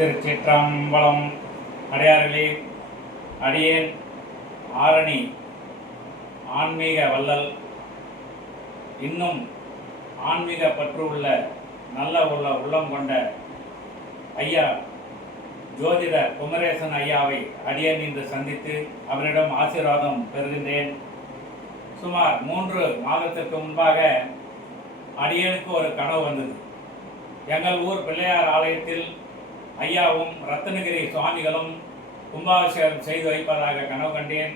திருச்சிற்றம்பலம். அடையார்களே, அடியேன் ஆரணி ஆன்மீக வள்ளல். இன்னும் ஆன்மீக பற்று உள்ள நல்ல உள்ளம் கொண்ட ஐயா ஜோதிட குமரேசன் ஐயாவை அடியேன் இன்று சந்தித்து அவரிடம் ஆசீர்வாதம் பெறுகின்றேன். சுமார் 3 மாதத்திற்கு முன்பாக அடியேனுக்கு ஒரு கனவு வந்தது. எங்கள் ஊர் பிள்ளையார் ஆலயத்தில் ஐயாவும் ரத்னகிரி சுவாமிகளும் கும்பாபிஷேகம் செய்து வைப்பதாக கனவு கண்டேன்.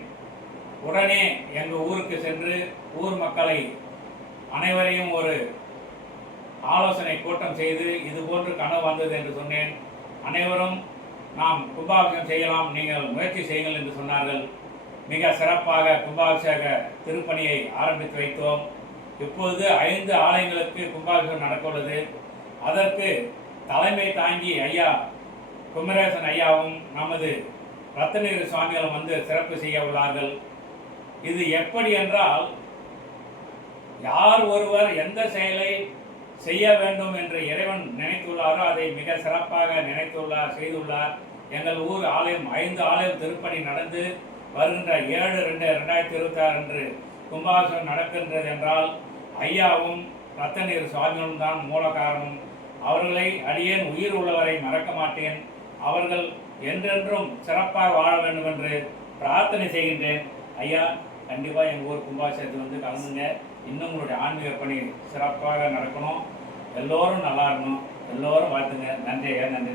உடனே எங்கள் ஊருக்கு சென்று ஊர் மக்களை அனைவரையும் ஒரு ஆலோசனை கூட்டம் செய்து இதுபோன்று கனவு வந்தது என்று சொன்னேன். அனைவரும் நாம் கும்பாபிஷேகம் செய்யலாம், நீங்கள் முயற்சி செய்யுங்கள் என்று சொன்னார்கள். மிக சிறப்பாக கும்பாபிஷேக திருப்பணியை ஆரம்பித்து வைத்தோம். இப்பொழுது 5 ஆலயங்களுக்கு கும்பாபிஷேகம் நடக்கவுள்ளது. அதற்கு தலைமை தாங்கி ஐயா குமரேசன் ஐயாவும் நமது ரத்னகிரி சுவாமிகளும் வந்து சிறப்பு செய்ய உள்ளார்கள். இது எப்படி என்றால், யார் ஒருவர் எந்த செயலை செய்ய வேண்டும் என்று இறைவன் நினைத்துள்ளாரோ அதை மிக சிறப்பாக செய்துள்ளார். எங்கள் ஊர் ஆலயம் 5 ஆலயம் திருப்பணி நடந்து வருகின்ற 7/2/2026 அன்று கும்பாபிஷேகம் நடக்கின்றது என்றால் ஐயாவும் ரத்னகிரி சுவாமிகளும் தான் மூல காரணம். அவர்களை அடியேன் உயிர் உள்ளவரை மறக்க மாட்டேன். அவர்கள் என்றென்றும் சிறப்பாக வாழ வேண்டும் என்று பிரார்த்தனை செய்கின்றேன். ஐயா, கண்டிப்பாக எங்கள் ஊர் கும்பாபிஷேகத்தில் வந்து கலந்துங்க. இன்னும் உங்களுடைய ஆன்மீக பணி சிறப்பாக நடக்கணும். எல்லோரும் நல்லா இருக்கணும். எல்லோரும் வாழ்த்துங்க. நன்றி ஐயா, நன்றி.